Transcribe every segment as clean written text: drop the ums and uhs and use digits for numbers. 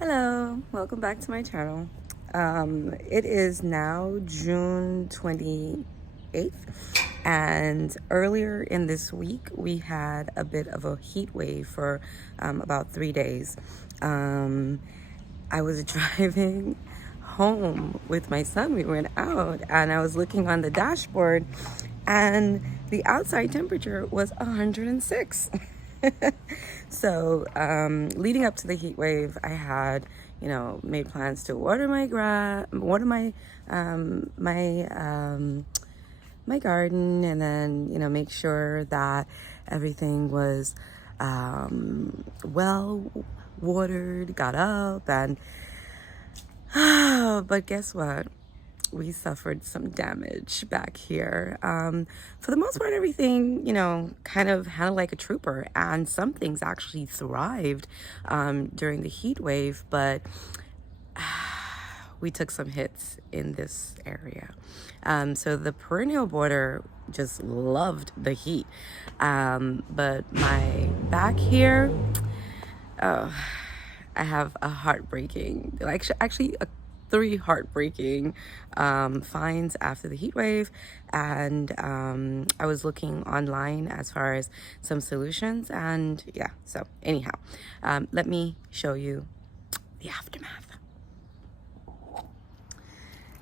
Hello, welcome back to my channel. It is now June 28th, and earlier in this week we had a bit of a heat wave for about 3 days. I was driving home with my son. We went out and I was looking on the dashboard, and the outside temperature was 106. So leading up to the heat wave, I had, made plans to water my garden, and then, make sure that everything was well watered, got up, and but guess what? We suffered some damage back here. For the most part, everything, kind of handled like a trooper, and some things actually thrived during the heat wave, but we took some hits in this area. So the perennial border just loved the heat. But my back here, oh, I have a heartbreaking, actually three heartbreaking finds after the heat wave, and I was looking online as far as some solutions, and yeah. So anyhow, let me show you the aftermath.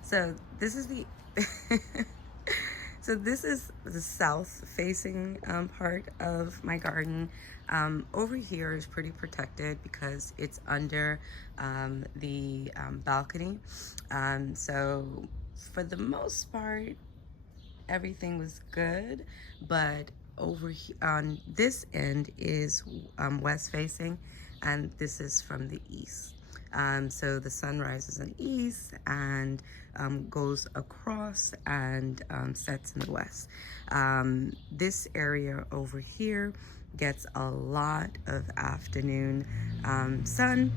So this is the so this is the south facing part of my garden. Over here is pretty protected because it's under the balcony. So for the most part, everything was good, but over here on this end is west facing, and this is from the east. So the sun rises in the east and goes across and sets in the west. This area over here gets a lot of afternoon sun,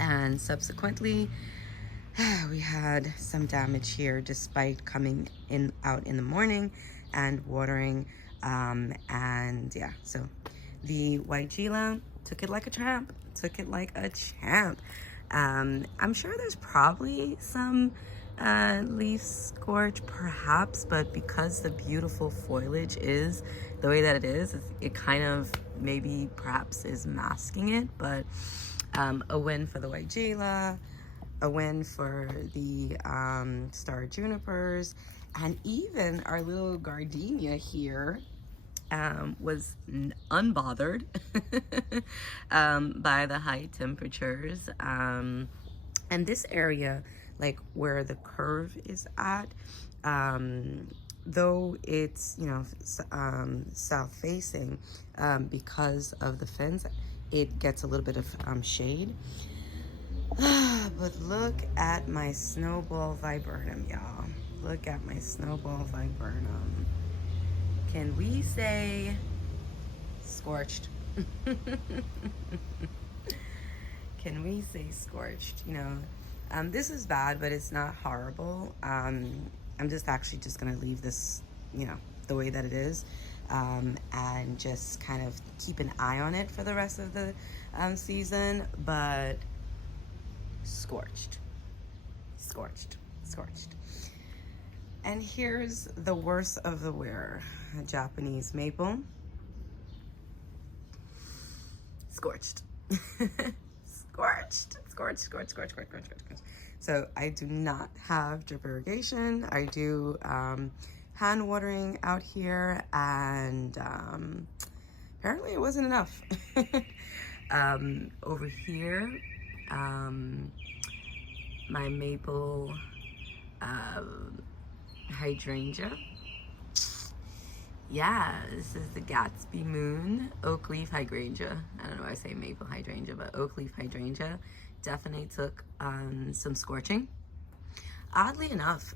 and subsequently we had some damage here despite coming in out in the morning and watering, and yeah, so the white Gila took it like a champ. I'm sure there's probably some leaf scorch perhaps, but because the beautiful foliage is the way that it is, it kind of maybe perhaps is masking it. But a win for the white Gila, a win for the star junipers, and even our little gardenia here was unbothered by the high temperatures. And this area, like where the curve is at, though it's, south facing, because of the fence, it gets a little bit of shade. But look at my snowball viburnum, y'all. Look at my snowball viburnum. Can we say scorched? Can we say scorched? This is bad, but it's not horrible. I'm just gonna leave this, the way that it is, and just kind of keep an eye on it for the rest of the season. But scorched. And here's the worst of the wear. A Japanese maple. Scorched. Scorched. So I do not have drip irrigation. I do hand watering out here, and apparently it wasn't enough. Over here, my maple hydrangea. Yeah, this is the Gatsby Moon oak leaf hydrangea. I don't know why I say maple hydrangea, but oak leaf hydrangea definitely took some scorching. Oddly enough,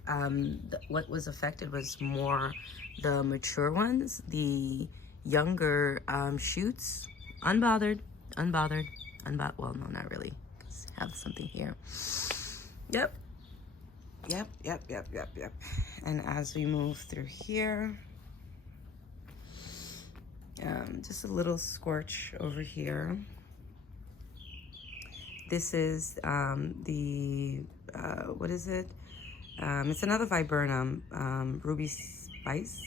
what was affected was more the mature ones. The younger shoots, unbothered. Well, no, not really. I have something here. Yep. And as we move through here, just a little scorch over here. This is what is it? It's another viburnum, ruby spice,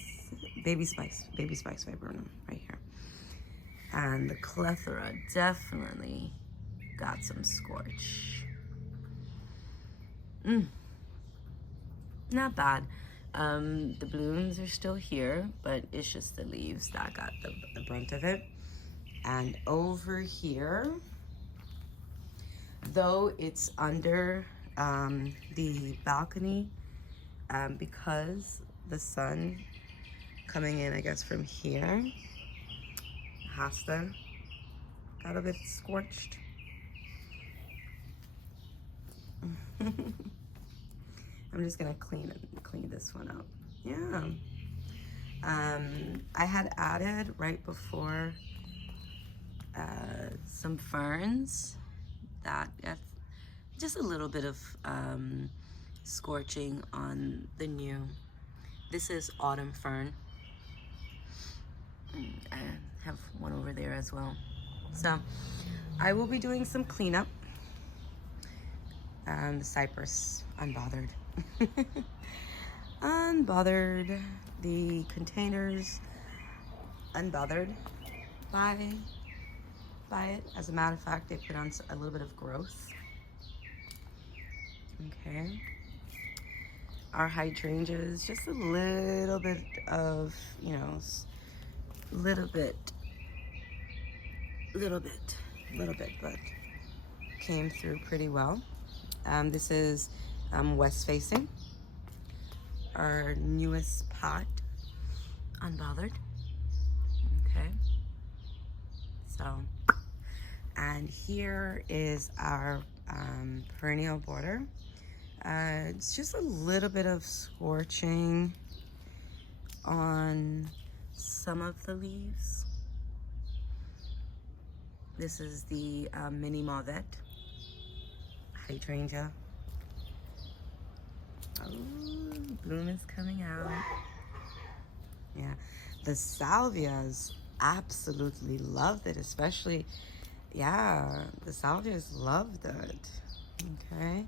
baby spice viburnum right here. And the clethra definitely got some scorch. Not bad. The blooms are still here, but it's just the leaves that got the brunt of it. And over here, though it's under the balcony, because the sun coming in, I guess, from here, has to got a bit scorched. I'm just gonna clean this one up. Yeah. I had added right before some ferns that got just a little bit of scorching on the new. This is autumn fern. I have one over there as well. So I will be doing some cleanup. The cypress, unbothered. Unbothered. The containers, unbothered by it. As a matter of fact, they put on a little bit of growth. Okay. Our hydrangeas, just a little bit of, you know, little bit, but came through pretty well. This is west facing, our newest pot, unbothered. Okay, so, and here is our perennial border. It's just a little bit of scorching on some of the leaves. This is the mini mauvet hydrangea. Oh, bloom is coming out. Yeah, the salvias absolutely loved it, especially, yeah, the salvias loved it. Okay,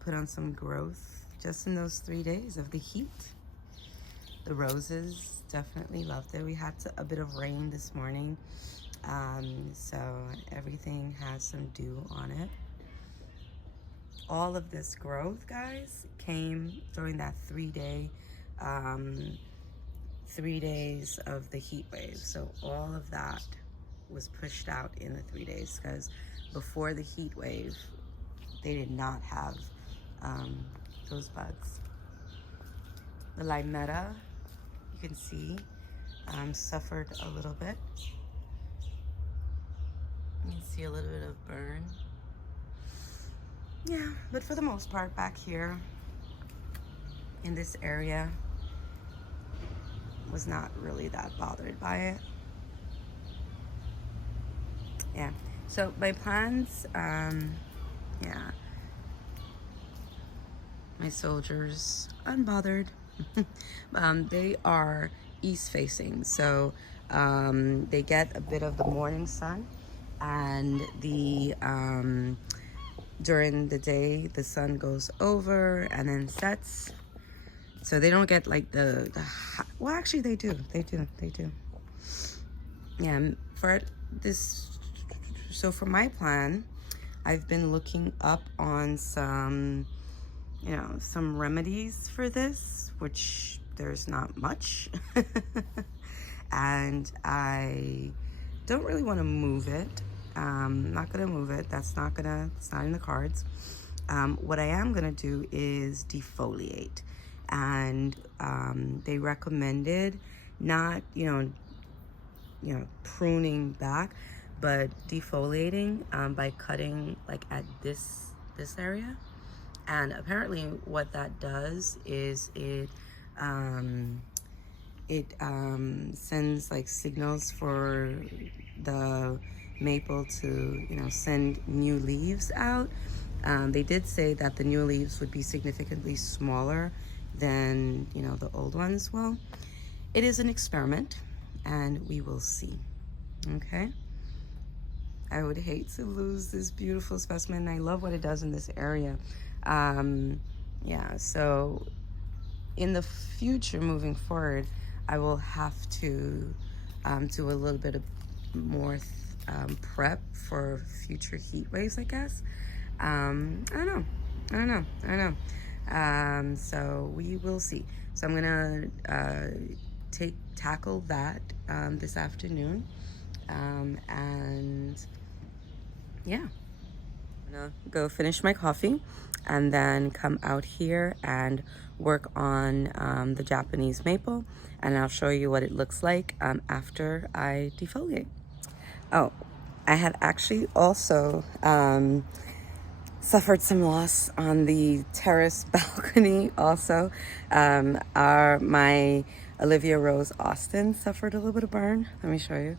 put on some growth just in those 3 days of the heat. The roses definitely loved it. We had a bit of rain this morning, so everything has some dew on it. All of this growth, guys, came during that 3 days of the heat wave. So all of that was pushed out in the 3 days, because before the heat wave, they did not have those buds. The limetta, you can see, suffered a little bit. You can see a little bit of burn. Yeah, but for the most part, back here in this area, was not really that bothered by it. Yeah, so my plants, yeah, my soldiers, unbothered. They are east facing, so they get a bit of the morning sun, and the during the day the sun goes over and then sets, so they don't get like the hot, well, actually they do. Yeah, for this, so for my plan, I've been looking up on some, you know, some remedies for this, which there's not much. And I don't really want to move it. Not gonna move it. It's not in the cards. What I am gonna do is defoliate, and they recommended not, you know, pruning back, but defoliating by cutting like at this area. And apparently what that does is it sends like signals for the maple to, you know, send new leaves out. They did say that the new leaves would be significantly smaller than, you know, the old ones. Well, it is an experiment, and we will see. Okay, I would hate to lose this beautiful specimen. I love what it does in this area. Yeah, so in the future, moving forward, I will have to do a little bit of more prep for future heat waves, I guess. I don't know. So we will see. So I'm gonna tackle that this afternoon, and yeah, I'm gonna go finish my coffee and then come out here and work on the Japanese maple, and I'll show you what it looks like after I defoliate. Oh, I have actually also suffered some loss on the terrace balcony also. My Olivia Rose Austin suffered a little bit of burn. Let me show you.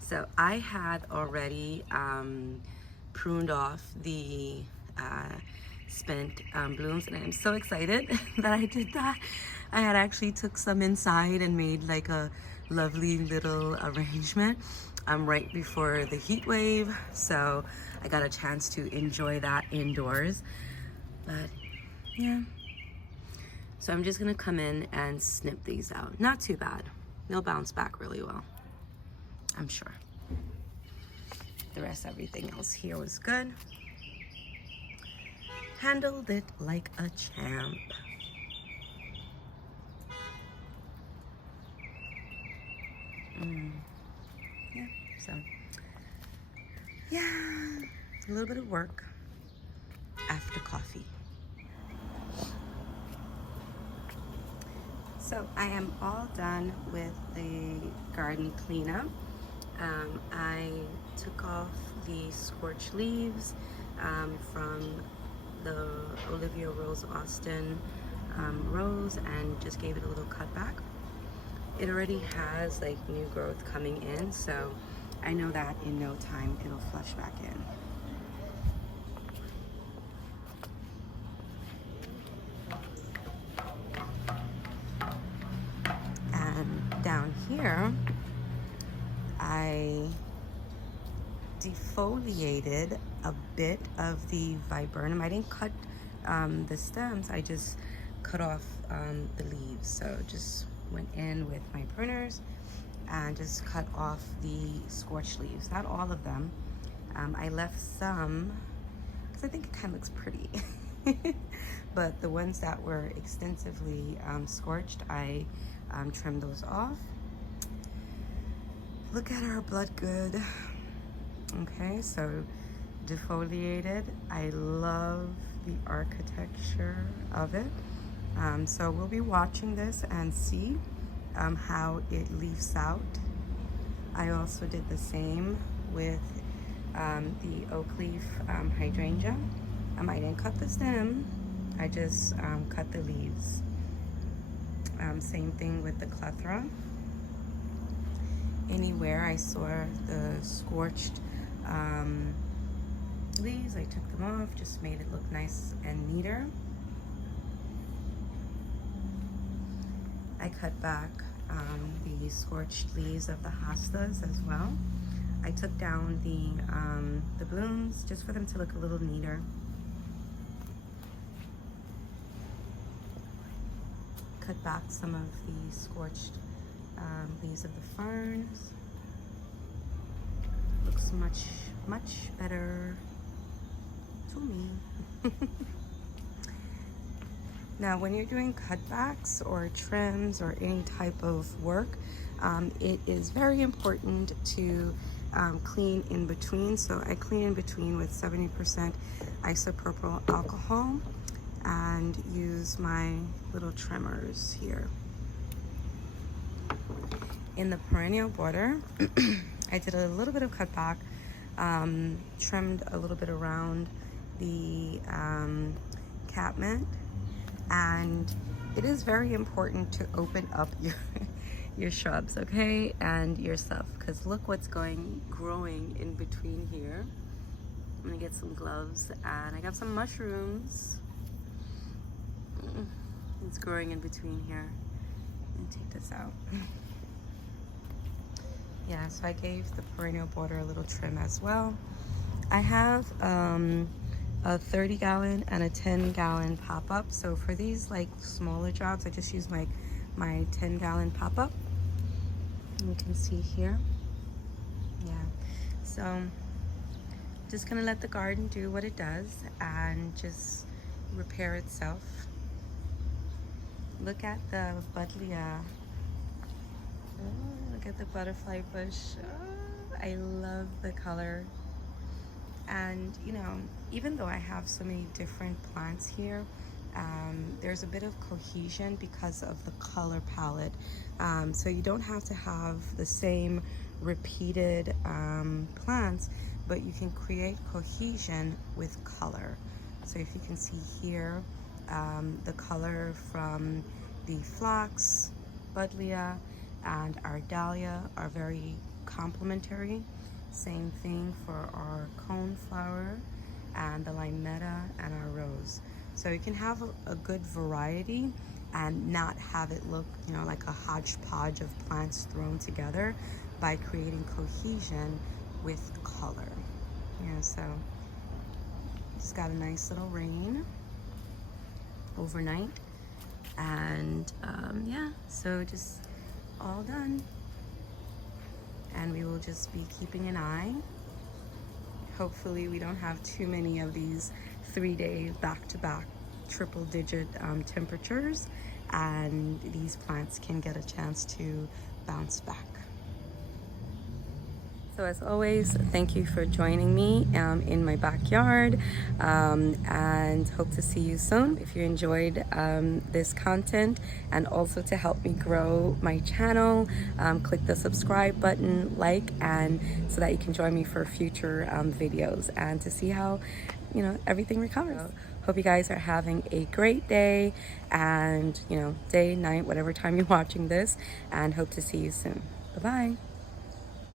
So I had already pruned off the spent blooms, and I'm so excited that I did that. I had actually took some inside and made like a lovely little arrangement right before the heat wave, so I got a chance to enjoy that indoors. But yeah, so I'm just gonna come in and snip these out. Not too bad. They'll bounce back really well, I'm sure. The rest, everything else here was good. Handled it like a champ. Yeah, so yeah, a little bit of work after coffee. So I am all done with the garden cleanup. I took off the scorched leaves from the Olivia Rose Austin rose and just gave it a little cut back. It already has like new growth coming in, so I know that in no time it'll flush back in. And down here, I defoliated a bit of the viburnum. I didn't cut the stems, I just cut off the leaves. So just went in with my pruners and just cut off the scorched leaves. Not all of them. I left some because I think it kind of looks pretty. But the ones that were extensively scorched, I trimmed those off. Look at our blood good. Okay, so defoliated. I love the architecture of it. So we'll be watching this and see how it leaves out. I also did the same with the oak leaf hydrangea. I didn't cut the stem, I just cut the leaves. Same thing with the clethra. Anywhere I saw the scorched leaves, I took them off, just made it look nice and neater. I cut back the scorched leaves of the hostas as well. I took down the blooms just for them to look a little neater. Cut back some of the scorched leaves of the ferns. Looks much better to me. Now, when you're doing cutbacks or trims or any type of work, it is very important to clean in between. So I clean in between with 70% isopropyl alcohol and use my little trimmers here. In the perennial border, I did a little bit of cutback, trimmed a little bit around the catmint, and it is very important to open up your shrubs, okay, and your stuff, because look what's growing in between here. I'm gonna get some gloves, and I got some mushrooms. It's growing in between here. Let me take this out. Yeah, so I gave the perennial border a little trim as well. I have a 30-gallon and a 10-gallon pop-up. So for these like smaller jobs, I just use my 10-gallon pop-up. You can see here. Yeah. So just gonna let the garden do what it does and just repair itself. Look at the buddleia. Oh, look at the butterfly bush. Oh, I love the color. And you know, even though I have so many different plants here, there's a bit of cohesion because of the color palette. So you don't have to have the same repeated plants, but you can create cohesion with color. So if you can see here, the color from the phlox, buddleia, and our dahlia are very complementary. Same thing for our coneflower and the limetta and our rose. So you can have a good variety and not have it look, you know, like a hodgepodge of plants thrown together by creating cohesion with color. Yeah, so just got a nice little rain overnight, and yeah, so just all done. And we will just be keeping an eye. Hopefully we don't have too many of these 3-day back-to-back triple-digit temperatures, and these plants can get a chance to bounce back. So as always, thank you for joining me in my backyard, and hope to see you soon. If you enjoyed this content, and also to help me grow my channel, click the subscribe button, like, and so that you can join me for future videos and to see how, you know, everything recovers. So, hope you guys are having a great day, and you know, day, night, whatever time you're watching this, and hope to see you soon. Bye-bye.